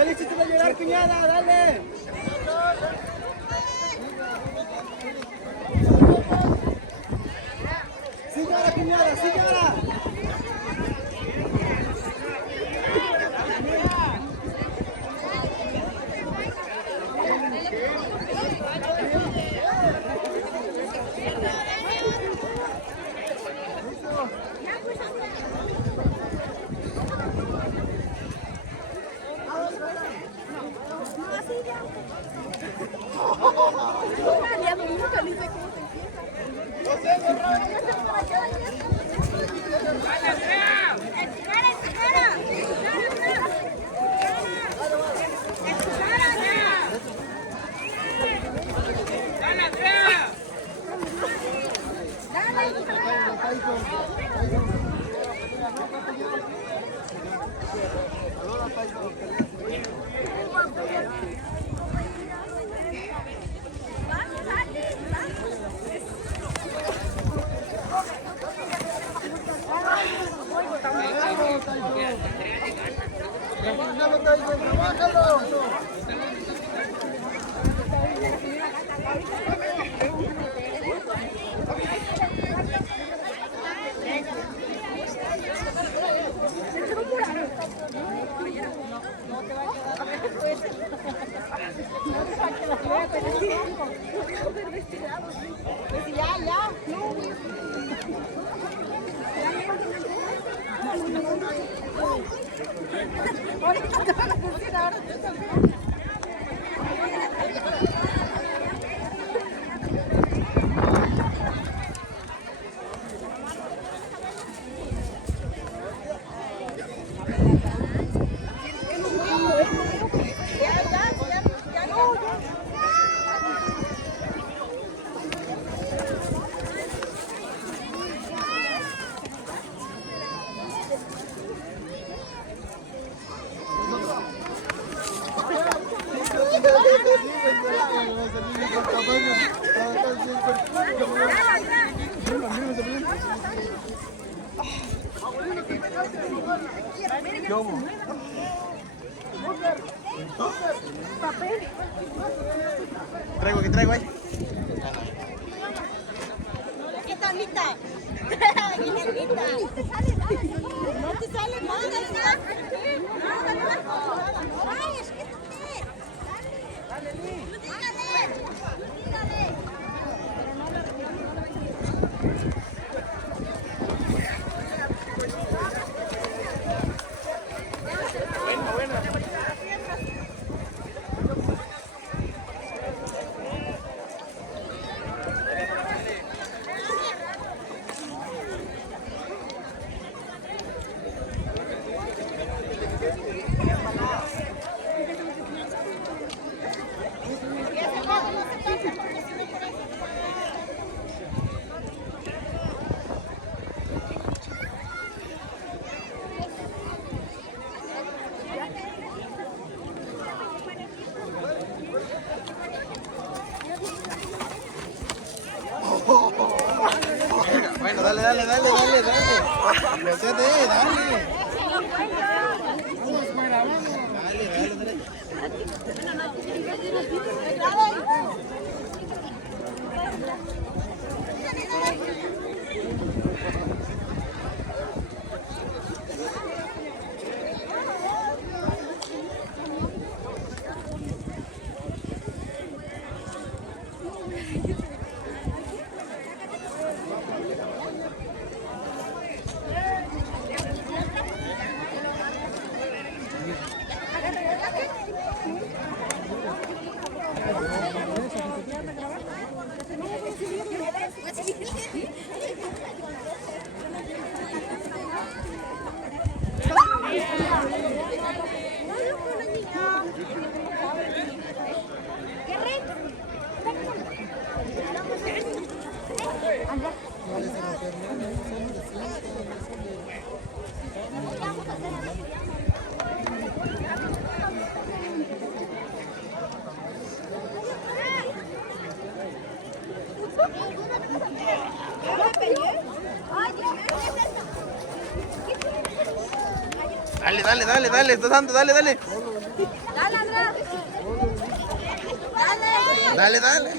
¡Felicito a llorar, cuñada! ¡Dale! ¡Señora, cuñada! ¡Señora! ¿Qué traigo ahí? ¿Qué tal, Lita? No te sale nada. Ay, es que dale. Dígale. Bueno, dale. Dale. No, Dale, dale, dale, dale, está dando, dale, dale. Dale, Andrea. Dale. Dale, dale.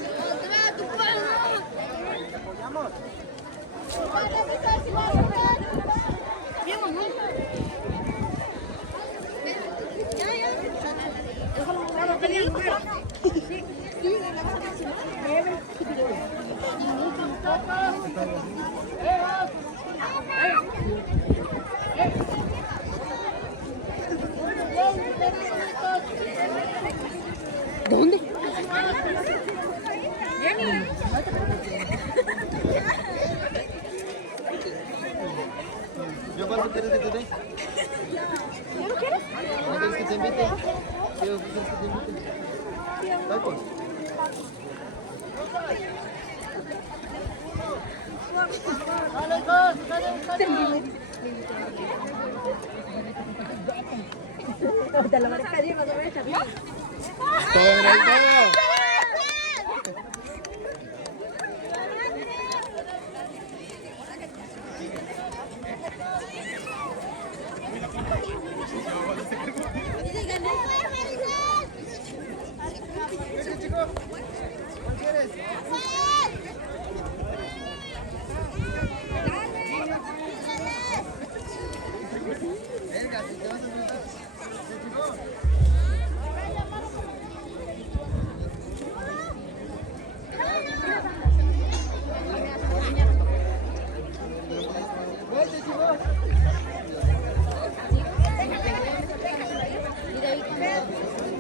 ¿Dónde? ¿Yo cuánto quieres que te dé? ¿Ya no quieres? ¿No quieres que te invite? ¿Quieres que te invite? Tacos. De la marca Diego, no voy a echar. ¡Todo!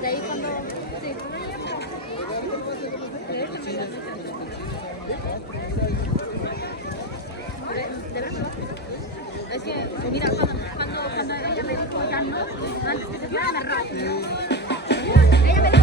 De ahí cuando... Sí. Es que, mira, cuando ella me dijo ya no, antes que se fuera de rápido. Ella me dijo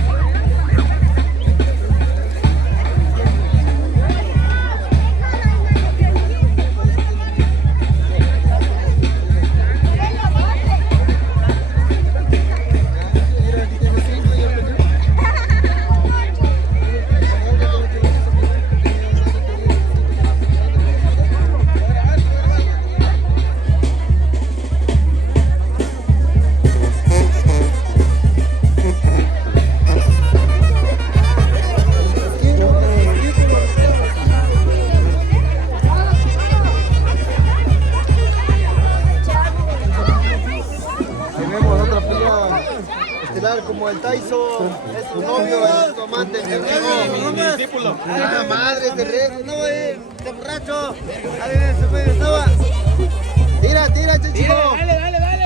como el Tyson, es su novio, el tomate, mi discípulo. ¡Ah, madre, de res! ¡No, de borracho! ¡A ver, se fue, estaba! ¡Tira, tira, chico! Dale, dale, dale.